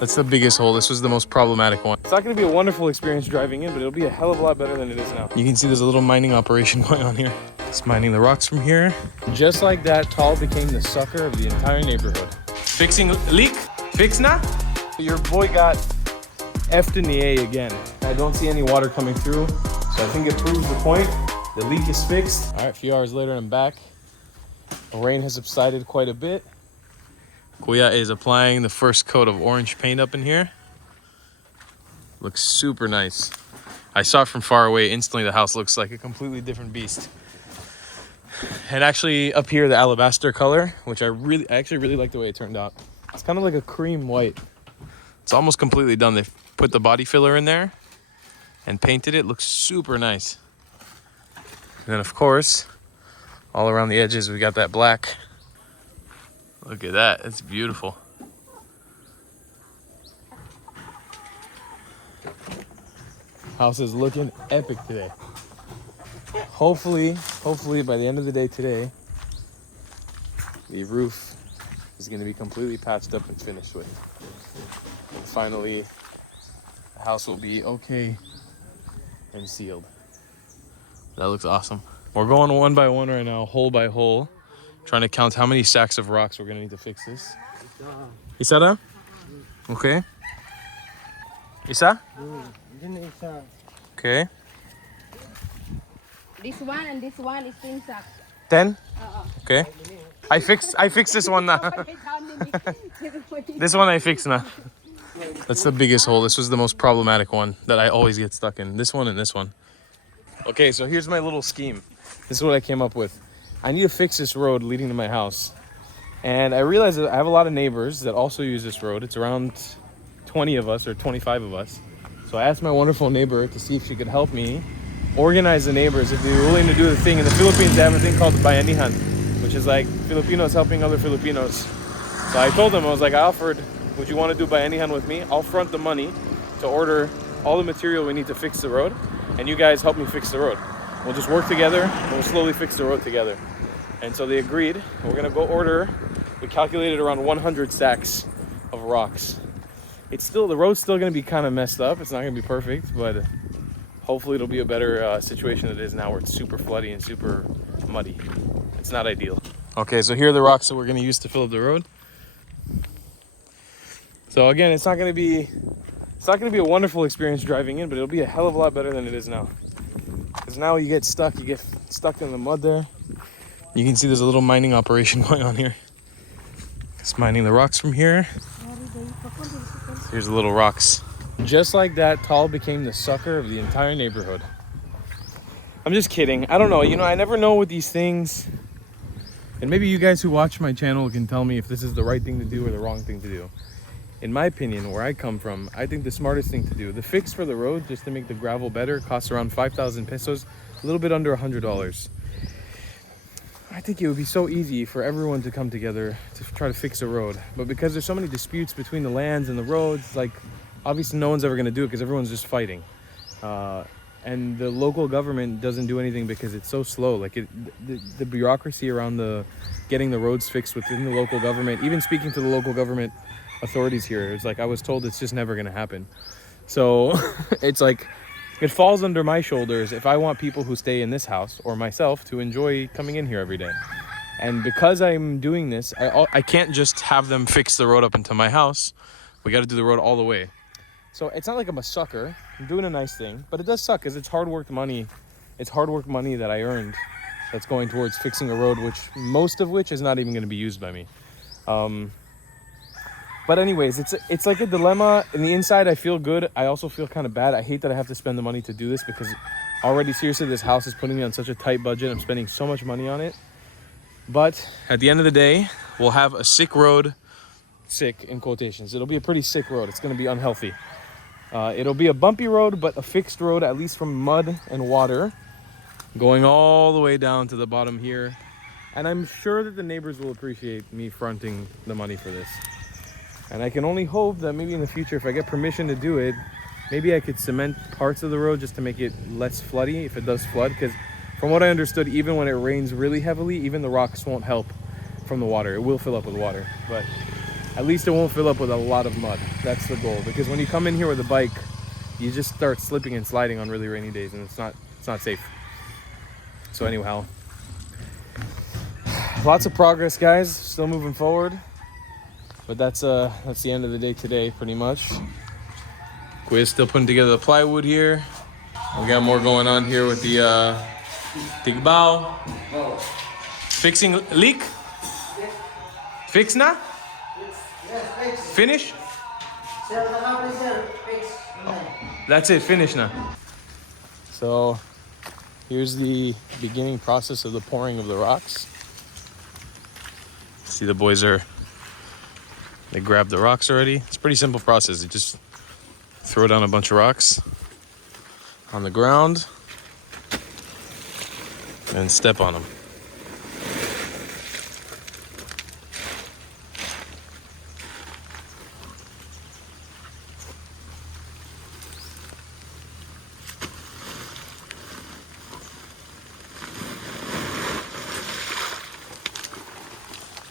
That's the biggest hole. This was the most problematic one. It's not going to be a wonderful experience driving in, but it'll be a hell of a lot better than it is now. You can see there's a little mining operation going on here. It's mining the rocks from here. Just like that, Tal became the sucker of the entire neighborhood. Fixing leak? Fix now? Your boy got F'd in the A again. I don't see any water coming through, so I think it proves the point. The leak is fixed. All right, a few hours later, I'm back. The rain has subsided quite a bit. Kuya is applying the first coat of orange paint up in here. Looks super nice. I saw it from far away. Instantly, the house looks like a completely different beast. And actually, up here, the alabaster color, which I actually really like the way it turned out. It's kind of like a cream white. It's almost completely done. They've put the body filler in there and painted it. Looks super nice. And then, of course, all around the edges, we got that black. Look at that. It's beautiful. House is looking epic today. Hopefully by the end of the day today, the roof is going to be completely patched up and finished with. And finally, the house will be okay and sealed. That looks awesome. We're going one by one right now, hole by hole, trying to count how many sacks of rocks we're going to need to fix this. Isa? Okay. Isa? Okay. This one and this one is 10 sacks. 10? Okay. I fixed this one now. This one I fixed now. That's the biggest hole. This was the most problematic one that I always get stuck in. This one and this one. Okay, so here's my little scheme. This is what I came up with. I need to fix this road leading to my house. And I realized that I have a lot of neighbors that also use this road. It's around 20 of us or 25 of us. So I asked my wonderful neighbor to see if she could help me organize the neighbors if they were willing to do the thing. In the Philippines, they have a thing called bayanihan, which is like Filipinos helping other Filipinos. So I told them, I was like, I offered, would you want to do bayanihan with me? I'll front the money to order all the material we need to fix the road, and you guys help me fix the road. We'll just work together and we'll slowly fix the road together. And so they agreed. We're gonna go order, we calculated around 100 sacks of rocks. The road's still gonna be kind of messed up. It's not gonna be perfect, but hopefully it'll be a better situation than it is now where it's super floody and super muddy. It's not ideal. Okay, so here are the rocks that we're gonna use to fill up the road. So again, it's not gonna be a wonderful experience driving in, but it'll be a hell of a lot better than it is now. Because now you get stuck in the mud there. You can see there's a little mining operation going on here. It's mining the rocks from here. Here's the little rocks. Just like that, Tal became the sucker of the entire neighborhood. I'm just kidding. I don't know. I never know with these things. And maybe you guys who watch my channel can tell me if this is the right thing to do or the wrong thing to do. In my opinion, where I come from, I think the smartest thing to do, the fix for the road, just to make the gravel better, costs around 5,000 pesos, a little bit under $100. I think it would be so easy for everyone to come together to try to fix a road. But because there's so many disputes between the lands and the roads, like, obviously no one's ever going to do it because everyone's just fighting. And the local government doesn't do anything because it's so slow. Like, the bureaucracy around getting the roads fixed within the local government, even speaking to the local government authorities here, it's like I was told it's just never going to happen. So it's like it falls under my shoulders if I want people who stay in this house or myself to enjoy coming in here every day. And because I'm doing this, I can't just have them fix the road up into my house. We got to do the road all the way. So it's not like I'm a sucker. I'm doing a nice thing, but it does suck because it's hard work money. It's hard work money that I earned that's going towards fixing a road, most of which is not even going to be used by me. But anyways, it's like a dilemma. In the inside, I feel good. I also feel kind of bad. I hate that I have to spend the money to do this because already, seriously, this house is putting me on such a tight budget. I'm spending so much money on it. But at the end of the day, we'll have a sick road. Sick in quotations. It'll be a pretty sick road. It's going to be unhealthy. It'll be a bumpy road, but a fixed road, at least from mud and water, going all the way down to the bottom here. And I'm sure that the neighbors will appreciate me fronting the money for this. And I can only hope that maybe in the future, if I get permission to do it, maybe I could cement parts of the road just to make it less floody if it does flood. Because from what I understood, even when it rains really heavily, even the rocks won't help from the water. It will fill up with water. But at least it won't fill up with a lot of mud. That's the goal, because when you come in here with a bike, you just start slipping and sliding on really rainy days, and it's not safe. So anyhow, lots of progress, guys. Still moving forward, but that's the end of the day today, pretty much. We're still putting together the plywood here. We got more going on here with the tigbao. Fixing leak. Fix now. Finish. That's it. Finish now. So here's the beginning process of the pouring of the rocks. See, the boys they grabbed the rocks already. It's a pretty simple process. You just throw down a bunch of rocks on the ground and step on them.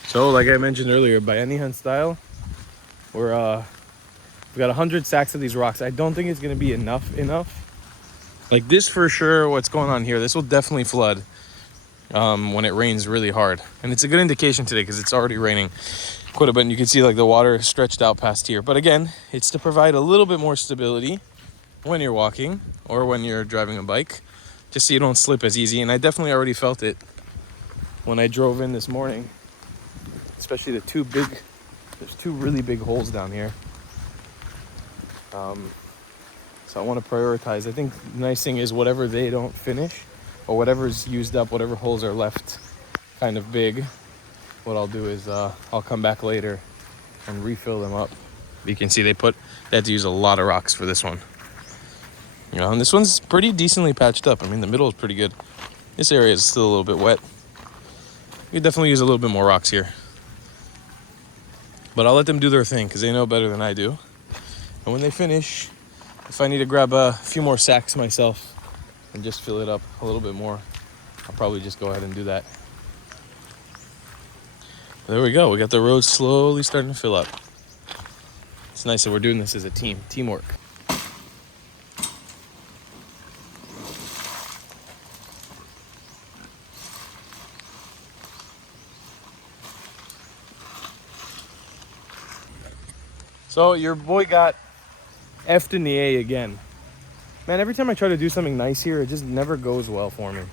So, like I mentioned earlier, by any hunt style, we've got 100 sacks of these rocks. I don't think it's gonna be enough. Like this for sure, what's going on here, this will definitely flood when it rains really hard. And it's a good indication today because it's already raining quite a bit. And you can see like the water stretched out past here. But again, it's to provide a little bit more stability when you're walking or when you're driving a bike, just so you don't slip as easy. And I definitely already felt it when I drove in this morning. Especially there's two really big holes down here. So I want to prioritize. I think the nice thing is whatever they don't finish or whatever's used up, whatever holes are left kind of big, what I'll do is I'll come back later and refill them up. You can see they had to use a lot of rocks for this one. You know, and this one's pretty decently patched up. I mean, the middle is pretty good. This area is still a little bit wet. We definitely use a little bit more rocks here. But I'll let them do their thing because they know better than I do. And when they finish, if I need to grab a few more sacks myself and just fill it up a little bit more, I'll probably just go ahead and do that. There we go. We got the road slowly starting to fill up. It's nice that we're doing this as a team. Teamwork. So your boy got F'd in the A again. Man, every time I try to do something nice here, it just never goes well for me.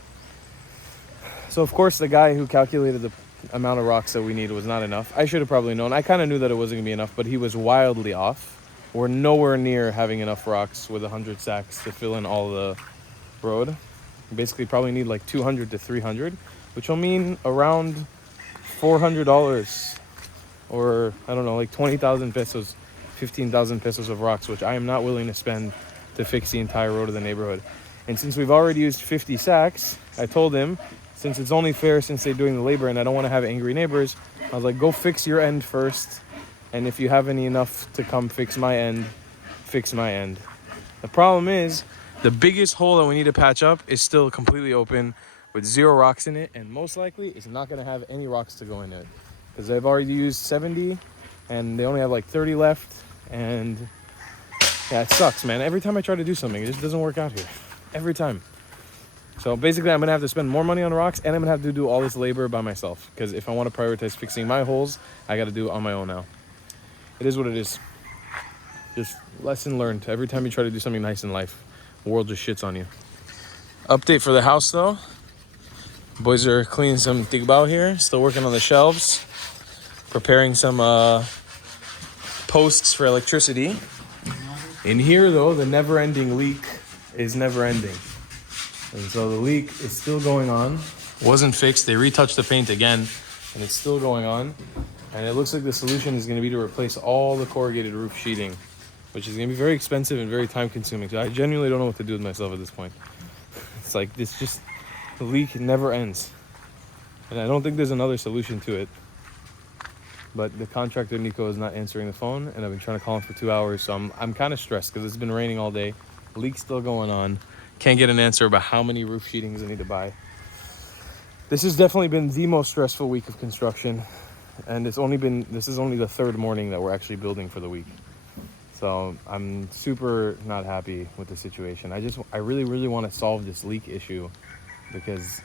So of course the guy who calculated the amount of rocks that we need was not enough. I should have probably known. I kind of knew that it wasn't gonna be enough, but he was wildly off. We're nowhere near having enough rocks with 100 sacks to fill in all the road. We basically probably need like 200 to 300, which will mean around $400 or I don't know, like 20,000 pesos. 15,000 pesos of rocks, which I am not willing to spend to fix the entire road of the neighborhood. And since we've already used 50 sacks, I told him, since it's only fair since they're doing the labor and I don't want to have angry neighbors, I was like, go fix your end first. And if you have any enough to come fix my end, fix my end. The problem is, the biggest hole that we need to patch up is still completely open with 0 rocks in it. And most likely, it's not going to have any rocks to go in it. Because I've already used 70 and they only have like 30 left. And yeah, it sucks, man. Every time I try to do something, it just doesn't work out here. Every time. So basically, I'm going to have to spend more money on rocks and I'm going to have to do all this labor by myself. Because if I want to prioritize fixing my holes, I got to do it on my own now. It is what it is. Just lesson learned. Every time you try to do something nice in life, the world just shits on you. Update for the house, though. Boys are cleaning some tigbao here. Still working on the shelves. Preparing some posts for electricity. In here, though, the never-ending leak is never-ending. And so the leak is still going on. Wasn't fixed. They retouched the paint again, and it's still going on. And it looks like the solution is going to be to replace all the corrugated roof sheeting, which is going to be very expensive and very time-consuming. So I genuinely don't know what to do with myself at this point. It's like this just, the leak never ends. And I don't think there's another solution to it. But the contractor, Nico, is not answering the phone, and I've been trying to call him for 2 hours, so I'm kind of stressed because it's been raining all day. Leak's still going on. Can't get an answer about how many roof sheetings I need to buy. This has definitely been the most stressful week of construction. And this is only the third morning that we're actually building for the week. So I'm super not happy with the situation. I really, really want to solve this leak issue, because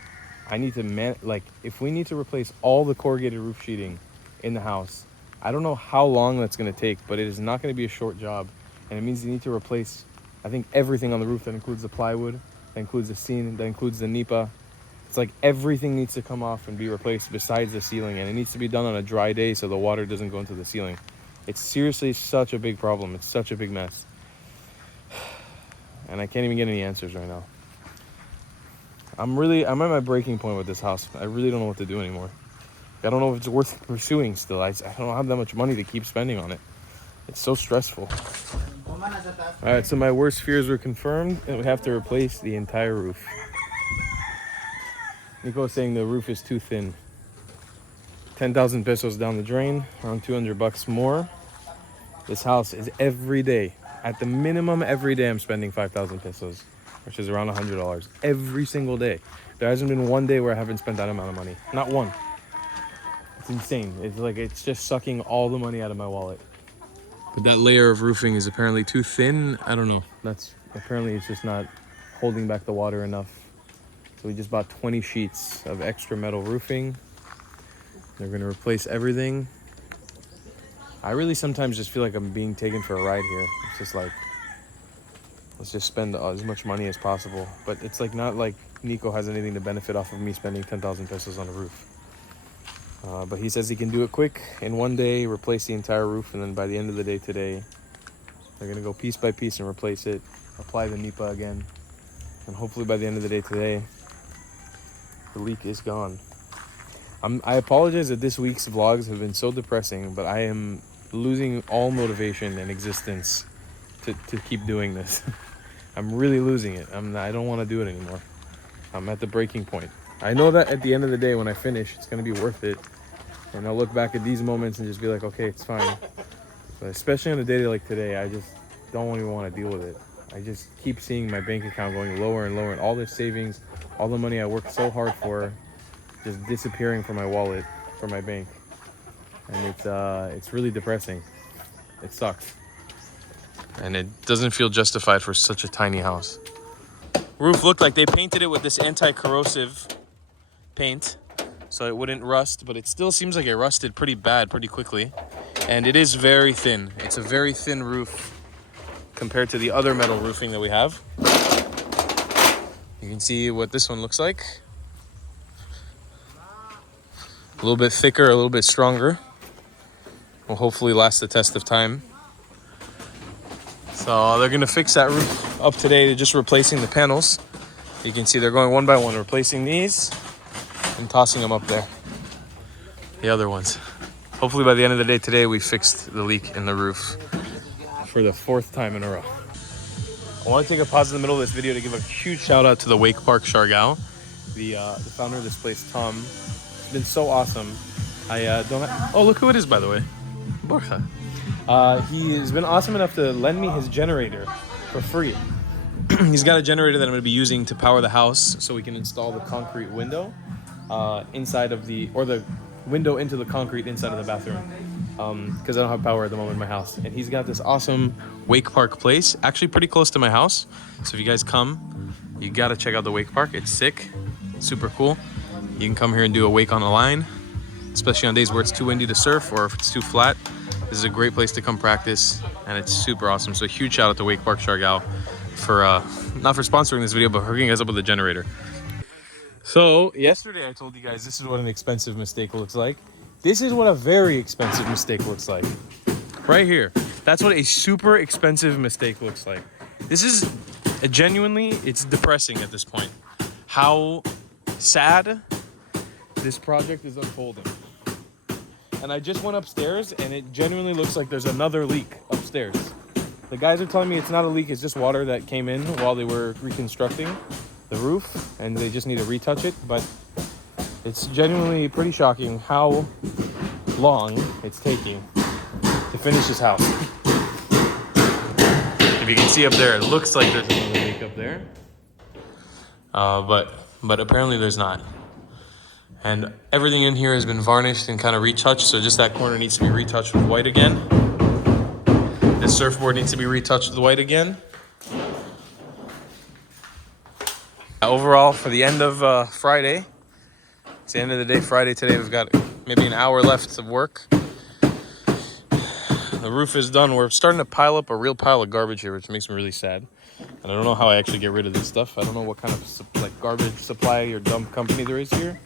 I need to if we need to replace all the corrugated roof sheeting in the house, I don't know how long that's going to take, but it is not going to be a short job. And it means you need to replace, I think, everything on the roof. That includes the plywood, that includes the ceiling, that includes the nipa. It's like everything needs to come off and be replaced besides the ceiling, and it needs to be done on a dry day so the water doesn't go into the ceiling. It's seriously such a big problem. It's such a big mess. And I can't even get any answers right now. I'm at my breaking point with this house. I really don't know what to do anymore. I don't know if it's worth pursuing still. I don't have that much money to keep spending on it. It's so stressful. All right, so my worst fears were confirmed, and we have to replace the entire roof. Nico is saying the roof is too thin. 10,000 pesos down the drain, around 200 bucks more. This house is every day, at the minimum every day I'm spending 5,000 pesos, which is around $100 every single day. There hasn't been one day where I haven't spent that amount of money. Not one. It's insane. It's just sucking all the money out of my wallet. But that layer of roofing is apparently too thin. I don't know. Apparently it's just not holding back the water enough. So we just bought 20 sheets of extra metal roofing. They're gonna replace everything. I really sometimes just feel like I'm being taken for a ride here. It's just like, let's just spend as much money as possible. But it's like not like Nico has anything to benefit off of me spending 10,000 pesos on a roof. But he says he can do it quick in one day, replace the entire roof, and then by the end of the day today, they're gonna go piece by piece and replace it, apply the nipa again, and hopefully by the end of the day today, the leak is gone. I apologize that this week's vlogs have been so depressing, but I am losing all motivation and existence to keep doing this. I'm really losing it. I don't want to do it anymore. I'm at the breaking point. I know that at the end of the day, when I finish, it's going to be worth it. And I'll look back at these moments and just be like, okay, it's fine. But especially on a day like today, I just don't even want to deal with it. I just keep seeing my bank account going lower and lower, and all this savings, all the money I worked so hard for, just disappearing from my wallet, from my bank. And it's really depressing. It sucks. And it doesn't feel justified for such a tiny house. Roof looked like they painted it with this anti-corrosive paint so it wouldn't rust, but it still seems like it rusted pretty bad pretty quickly. And it is very thin. It's a very thin roof compared to the other metal roofing that we have. You can see what this one looks like. A little bit thicker, a little bit stronger. Will hopefully last the test of time. So they're gonna fix that roof up today. They're just replacing the panels. You can see they're going one by one, replacing these and tossing them up there. The other ones. Hopefully by the end of the day today, we fixed the leak in the roof for the 4th time in a row. I want to take a pause in the middle of this video to give a huge shout out to the Wake Park Siargao, the founder of this place, Tom. It's been so awesome. Oh, look who it is, by the way. Borja. He has been awesome enough to lend me his generator for free. He's got a generator that I'm going to be using to power the house so we can install the concrete window inside of the window into the concrete inside of the bathroom, because I don't have power at the moment in my house. And he's got this awesome Wake Park place, actually pretty close to my house. So if you guys come, you got to check out the Wake Park. It's sick, super cool. You can come here and do a wake on a line, especially on days where it's too windy to surf or if it's too flat. This is a great place to come practice, and it's super awesome. So huge shout out to Wake Park Siargao for not for sponsoring this video, but hooking us up with a generator. So yesterday I told you guys this is what an expensive mistake looks like. This is what a very expensive mistake looks like. Right here. That's what a super expensive mistake looks like. This is it's depressing at this point. How sad this project is unfolding. And I just went upstairs and it genuinely looks like there's another leak upstairs. The guys are telling me it's not a leak, it's just water that came in while they were reconstructing the roof and they just need to retouch it. But it's genuinely pretty shocking how long it's taking to finish this house. If you can see up there, it looks like there's another leak up there. But apparently there's not. And everything in here has been varnished and kind of retouched, so just that corner needs to be retouched with white again. This surfboard needs to be retouched with white again. Overall, for the end of Friday, it's the end of the day Friday today, we've got maybe an hour left of work. The roof is done. We're starting to pile up a real pile of garbage here, which makes me really sad. And I don't know how I actually get rid of this stuff. I don't know what kind of garbage supply or dump company there is here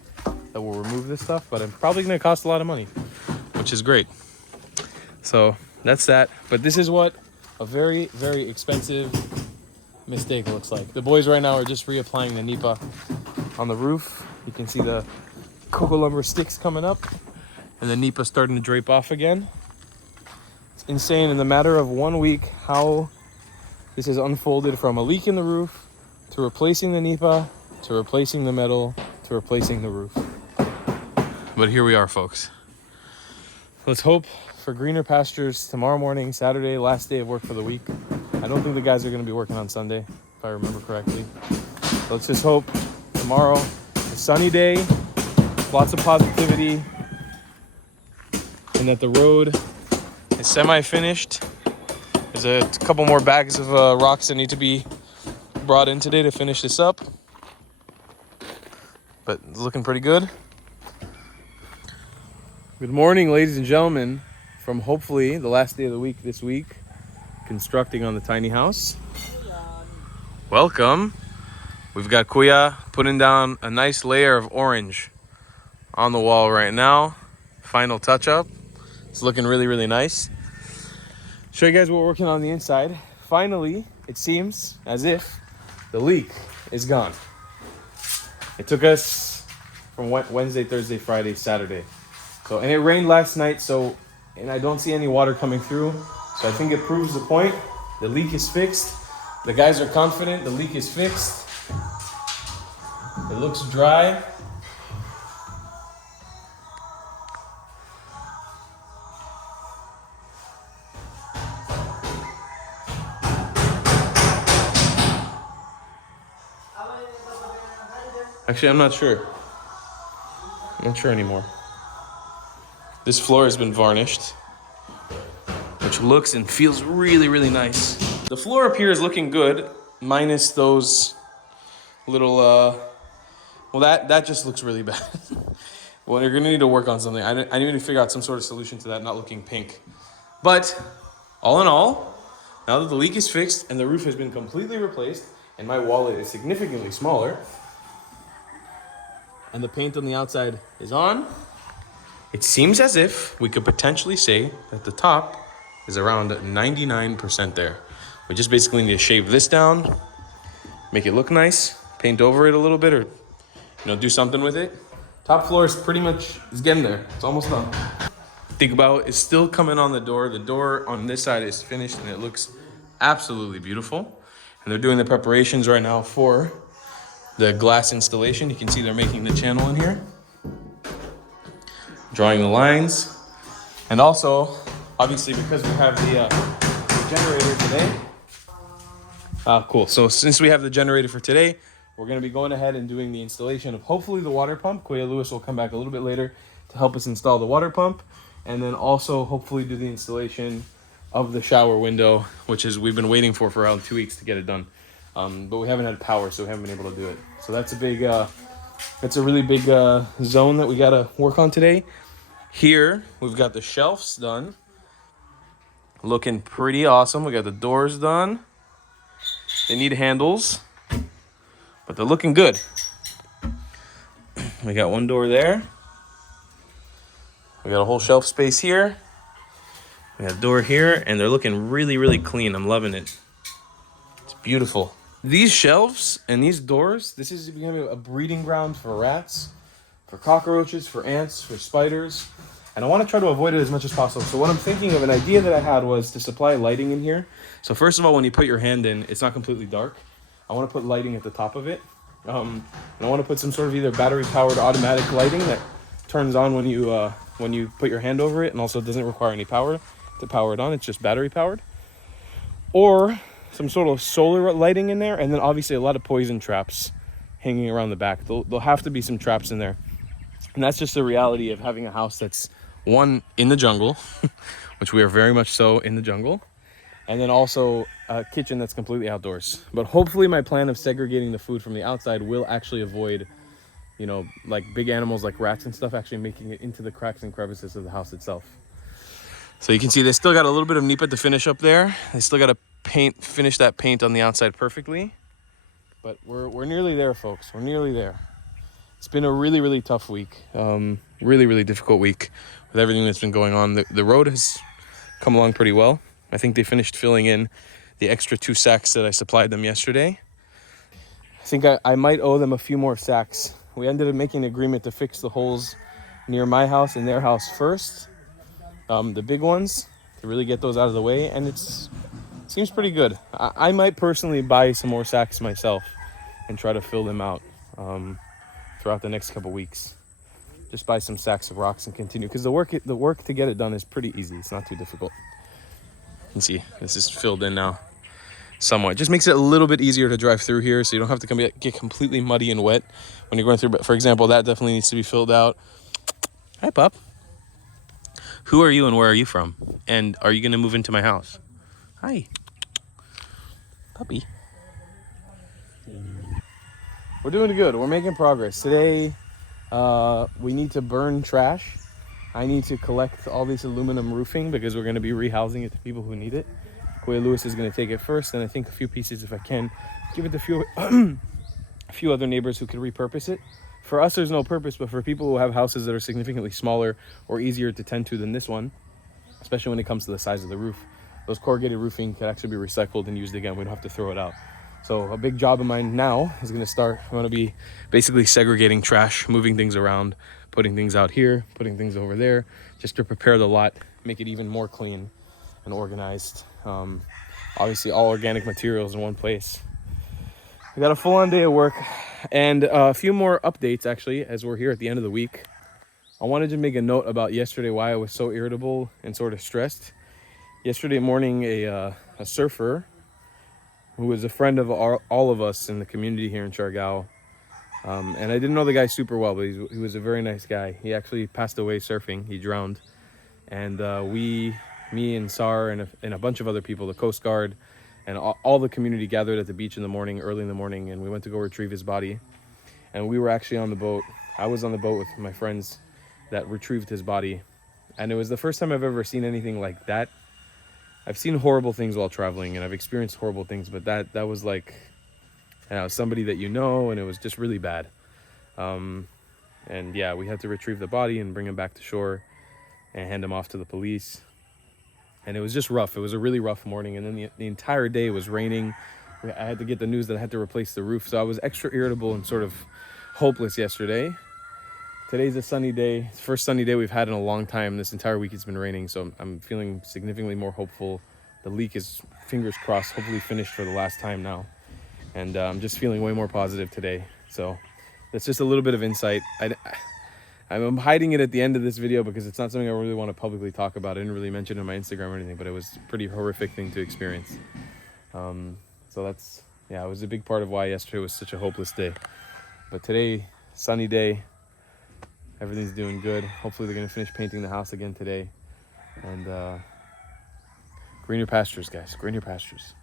that will remove this stuff, but it's probably going to cost a lot of money, which is great. So that's that. But this is what a very, very expensive mistake looks like. The boys right now are just reapplying the nipa on the roof. You can see the cocoa lumber sticks coming up and the nipa starting to drape off again. It's insane in the matter of 1 week how this has unfolded, from a leak in the roof to replacing the nipa to replacing the metal to replacing the roof. But here we are, folks. Let's hope for greener pastures tomorrow morning, Saturday, last day of work for the week. I don't think the guys are going to be working on Sunday, if I remember correctly. Let's just hope tomorrow, a sunny day, lots of positivity, and that the road is semi-finished. There's a couple more bags of rocks that need to be brought in today to finish this up. But it's looking pretty good. Good morning, ladies and gentlemen, from hopefully the last day of the week this week, constructing on the tiny house. Welcome. We've got Kuya putting down a nice layer of orange on the wall right now. Final touch up. It's looking really, really nice. Show you guys what we're working on the inside. Finally, it seems as if the leak is gone. It took us from Wednesday, Thursday, Friday, Saturday. And it rained last night, and I don't see any water coming through. So I think it proves the point. The leak is fixed. The guys are confident the leak is fixed. It looks dry. Actually, I'm not sure. I'm not sure anymore. This floor has been varnished, which looks and feels really, really nice. The floor up here is looking good, minus those little, well, that just looks really bad. Well, you're gonna need to work on something. I need to figure out some sort of solution to that not looking pink. But all in all, now that the leak is fixed and the roof has been completely replaced and my wallet is significantly smaller and the paint on the outside is on, it seems as if we could potentially say that the top is around 99% there. We just basically need to shave this down, make it look nice, paint over it a little bit, or do something with it. Top floor is pretty much getting there. It's almost done. Think about it's still coming on the door. The door on this side is finished and it looks absolutely beautiful. And they're doing the preparations right now for the glass installation. You can see they're making the channel in here, drawing the lines, and also obviously because we have the generator today. Cool. So since we have the generator for today, we're going to be going ahead and doing the installation of hopefully the water pump. Kuya Lewis will come back a little bit later to help us install the water pump, and then also hopefully do the installation of the shower window, which is we've been waiting for around 2 weeks to get it done. But we haven't had power, so we haven't been able to do it. So that's a really big zone that we got to work on today. Here, we've got the shelves done. Looking pretty awesome. We got the doors done. They need handles, but they're looking good. We got one door there. We got a whole shelf space here. We got a door here, and they're looking really, really clean. I'm loving it. It's beautiful. These shelves and these doors, this is becoming a breeding ground for rats, for cockroaches, for ants, for spiders. And I want to try to avoid it as much as possible. So what I'm thinking of, an idea that I had was to supply lighting in here. So first of all, when you put your hand in, it's not completely dark. I want to put lighting at the top of it. And I want to put some sort of either battery-powered automatic lighting that turns on when you put your hand over it, and also doesn't require any power to power it on. It's just battery-powered. Or some sort of solar lighting in there, and then obviously a lot of poison traps hanging around the back. There'll have to be some traps in there. And that's just the reality of having a house that's, one, in the jungle, which we are very much so in the jungle, and then also a kitchen that's completely outdoors. But hopefully my plan of segregating the food from the outside will actually avoid, you know, like big animals like rats and stuff actually making it into the cracks and crevices of the house itself. So you can see they still got a little bit of nipa to finish up there. They still got to finish that paint on the outside perfectly. But we're nearly there, folks. We're nearly there. It's been a really, really tough week. Really, really difficult week with everything that's been going on. The road has come along pretty well. I think they finished filling in the extra 2 sacks that I supplied them yesterday. I think I might owe them a few more sacks. We ended up making an agreement to fix the holes near my house and their house first. The big ones, to really get those out of the way, and it seems pretty good. I might personally buy some more sacks myself and try to fill them out throughout the next couple weeks. Just buy some sacks of rocks and continue, because the work to get it done is pretty easy. It's not too difficult. You can see this is filled in now somewhat. Just makes it a little bit easier to drive through here, so you don't have to get completely muddy and wet when you're going through. But for example, that definitely needs to be filled out. Hi, pup. Who are you and where are you from? And are you going to move into my house? Hi. Puppy. We're doing good. We're making progress. Today, we need to burn trash. I need to collect all this aluminum roofing because we're going to be rehousing it to people who need it. Kuya Lewis is going to take it first, and I think a few pieces, if I can, give it to a few other neighbors who could repurpose it. For us, there's no purpose, but for people who have houses that are significantly smaller or easier to tend to than this one, especially when it comes to the size of the roof, those corrugated roofing could actually be recycled and used again. We don't have to throw it out. So a big job of mine now is going to start. I'm going to be basically segregating trash, moving things around, putting things out here, putting things over there, just to prepare the lot, make it even more clean and organized. Obviously all organic materials in one place. We got a full-on day of work and a few more updates actually as we're here at the end of the week. I wanted to make a note about yesterday, why I was so irritable and sort of stressed. Yesterday morning, a surfer who was a friend of all of us in the community here in Siargao, and I didn't know the guy super well, but he was a very nice guy. He actually passed away surfing. He drowned. And me and Sar and a bunch of other people, the Coast Guard, and all the community gathered at the beach in the morning, early in the morning, and we went to go retrieve his body. And we were actually on the boat. I was on the boat with my friends that retrieved his body. And it was the first time I've ever seen anything like that. I've seen horrible things while traveling, and I've experienced horrible things, but that was like, you know, somebody that you know, and it was just really bad. And yeah, we had to retrieve the body and bring him back to shore and hand him off to the police. And it was just rough. It was a really rough morning. And then the entire day was raining. I had to get the news that I had to replace the roof. So I was extra irritable and sort of hopeless yesterday. Today's a sunny day. It's the first sunny day we've had in a long time. This entire week it's been raining. So I'm feeling significantly more hopeful. The leak is, fingers crossed, hopefully finished for the last time now. And I'm just feeling way more positive today. So that's just a little bit of insight. I'm hiding it at the end of this video because it's not something I really want to publicly talk about. I didn't really mention it on my Instagram or anything, but it was a pretty horrific thing to experience. So that's, yeah, it was a big part of why yesterday was such a hopeless day. But today, sunny day, everything's doing good. Hopefully they're going to finish painting the house again today. And greener pastures, guys, greener pastures.